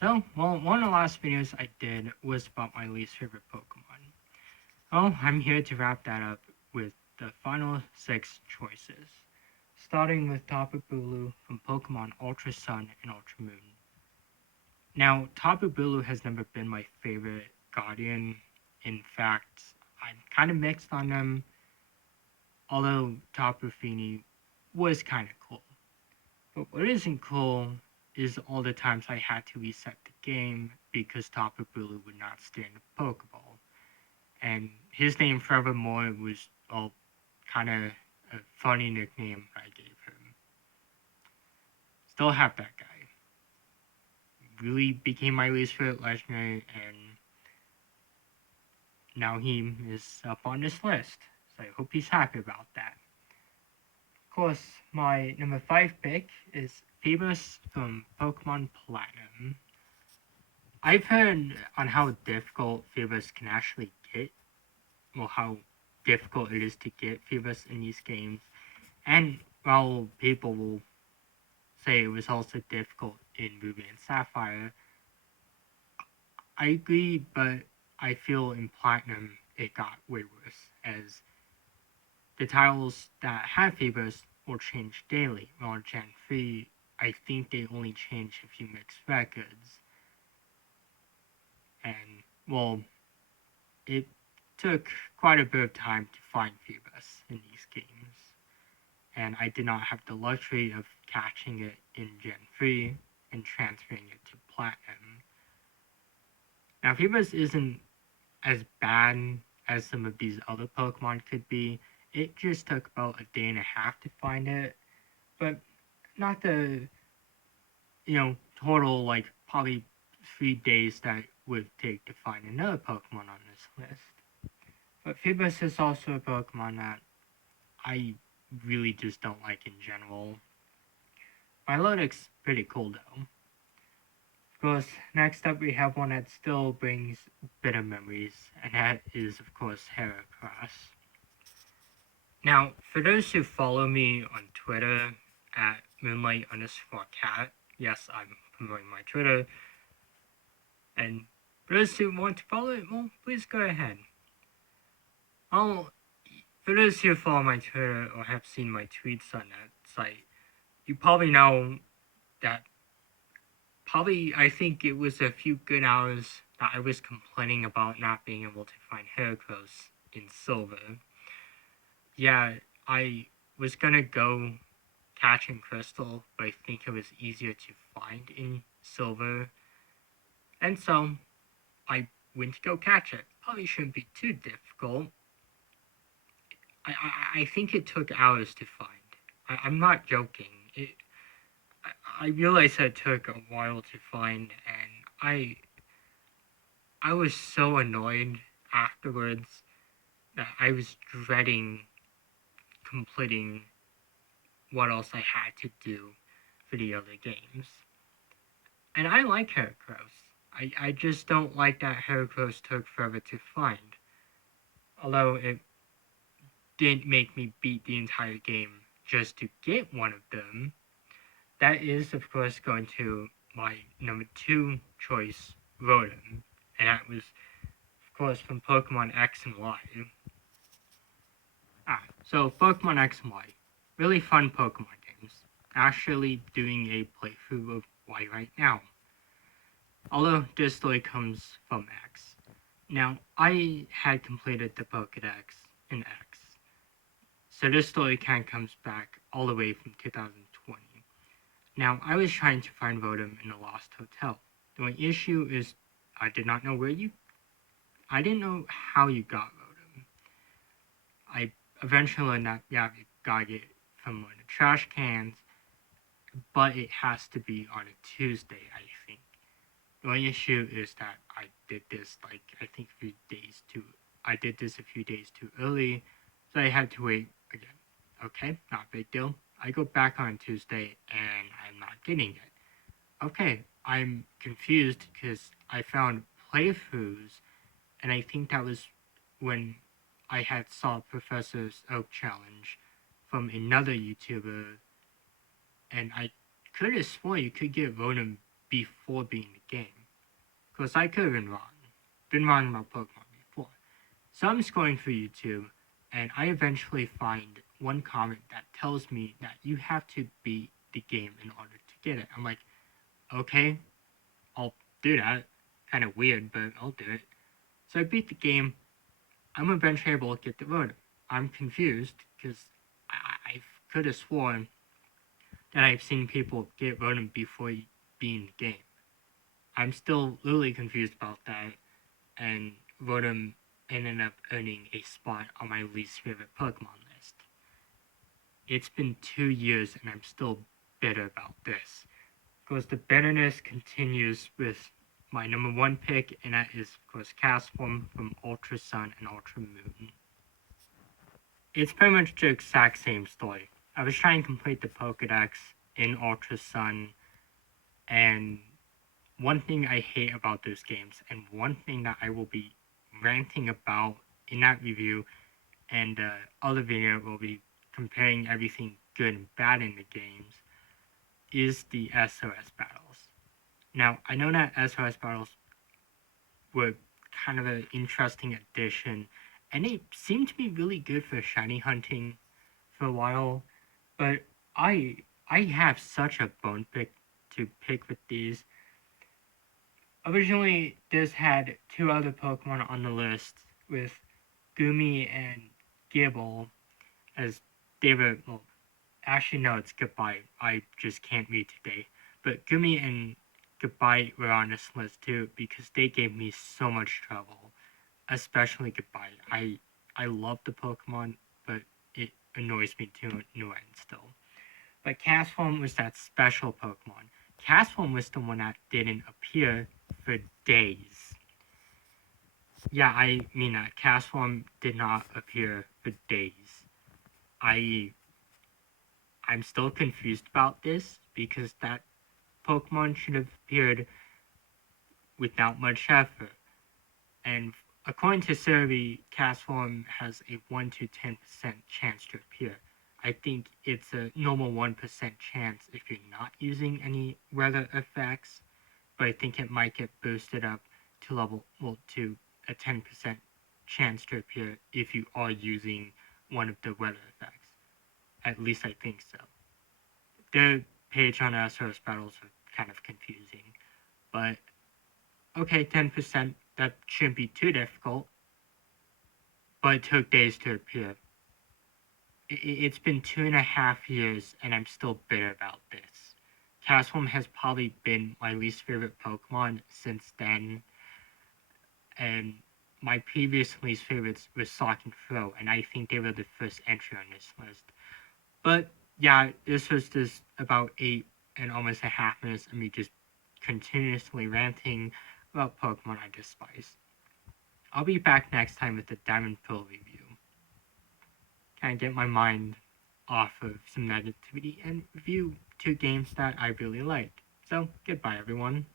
Well, one of the last videos I did was about my least favorite Pokemon. Well, I'm here to wrap that up with the final 6 choices, starting with Tapu Bulu from Pokemon Ultra Sun and Ultra Moon. Now, Tapu Bulu has never been my favorite Guardian. In fact, I'm kind of mixed on them, although Tapu Fini was kind of cool. But what isn't cool is all the times I had to reset the game because Tapu Bulu would not stay in the Pokeball. And his name Forevermore was all kind of a funny nickname I gave him. Still have that guy. Really became my least favorite legendary, and now he is up on this list. So I hope he's happy about that. Of course, my number 5 pick is Phoebus from Pokemon Platinum. I've heard on how difficult Phoebus can actually get, well, how difficult it is to get Phoebus in these games, and while people will say it was also difficult in Ruby and Sapphire, I agree, but I feel in Platinum it got way worse, as the tiles that have Phoebus will change daily, while Gen 3, I think they only change if you mix records. And, well, it took quite a bit of time to find Phoebus in these games, and I did not have the luxury of catching it in Gen 3 and transferring it to Platinum. Now, Phoebus isn't as bad as some of these other Pokemon could be. It just took about a day and a half to find it, but not the, total, like, probably 3 days that would take to find another Pokemon on this list. But Phoebus is also a Pokemon that I really just don't like in general. Milotic's pretty cool though. Of course, next up we have one that still brings bitter memories, and that is, of course, Heracross. Now, for those who follow me on Twitter at moonlight_cat, yes, I'm promoting my Twitter, and for those who want to follow it, well, please go ahead. For those who follow my Twitter or have seen my tweets on that site, you probably know that I think it was a few good hours that I was complaining about not being able to find Heracross in Silver. Yeah, I was gonna go catching Crystal, but I think it was easier to find in Silver. And so I went to go catch it. Probably shouldn't be too difficult. I think it took hours to find. I'm not joking. I realized that it took a while to find, and I was so annoyed afterwards that I was dreading completing what else I had to do for the other games. And I like Heracross. I just don't like that Heracross took forever to find. Although it didn't make me beat the entire game just to get one of them. That is, of course, going to my number 2 choice, Rotom. And that was, of course, from Pokemon X and Y. So Pokemon X and Y. Really fun Pokemon games. Actually doing a playthrough of Y right now. Although this story comes from X. Now, I had completed the Pokedex in X. So this story kind of comes back all the way from 2020. Now, I was trying to find Rotom in the Lost Hotel. The only issue is I did not know I didn't know how you got Rotom. I eventually got it from one of the trash cans, but it has to be on a Tuesday, I think. The only issue is that I did this I did this a few days too early, so I had to wait again. Okay, not a big deal. I go back on Tuesday and I'm not getting it. Okay, I'm confused because I found playthroughs, and I think that was when I had saw Professor's Oak Challenge from another YouTuber, and I could have sworn you could get Rotom before being the game. Because I could have been wrong about Pokemon before. So I'm scrolling through YouTube, and I eventually find one comment that tells me that you have to beat the game in order to get it. I'm like, okay, I'll do that. Kind of weird, but I'll do it. So I beat the game. I'm eventually able to get the Rotom. I'm confused because I could have sworn that I've seen people get Rotom before being the game. I'm still really confused about that, and Rotom ended up earning a spot on my least favorite Pokemon list. It's been 2 years and I'm still bitter about this. Because the bitterness continues with my number one pick, and that is, of course, Castform from Ultra Sun and Ultra Moon. It's pretty much the exact same story. I was trying to complete the Pokedex in Ultra Sun, and one thing I hate about those games, and one thing that I will be ranting about in that review, and the other video will be comparing everything good and bad in the games, is the SOS battles. Now, I know that SOS battles were kind of an interesting addition, and they seemed to be really good for shiny hunting for a while, but I have such a bone pick to pick with these. Originally, this had two other Pokemon on the list with Gumi and Gible, as they were, well, actually, no, it's Goodbye. I just can't read today. But Gumi and Goodbye were on this list too because they gave me so much trouble, especially Goodbye. I love the Pokemon, but it annoys me to no end still. But Castform was that special Pokemon. Castform was the one that didn't appear for days. Yeah, I mean that. Castform did not appear for days. I'm still confused about this because that Pokemon should have appeared without much effort. And according to Survey, Castform has a 1 to 10% chance to appear. I think it's a normal 1% chance if you're not using any weather effects, but I think it might get boosted up to to a 10% chance to appear if you are using one of the weather effects. At least I think so. The page on SOS battles are kind of confusing, but okay, 10%, that shouldn't be too difficult, but it took days to appear. It's been 2.5 years and I'm still bitter about this. Castform has probably been my least favorite Pokemon since then, and my previous least favorites were Sock and Throw, and I think they were the first entry on this list. But yeah, this was just about 8.5 minutes of me just continuously ranting about Pokemon I despise. I'll be back next time with the Diamond Pearl review. Kind of get my mind off of some negativity and review two games that I really liked. So, goodbye everyone.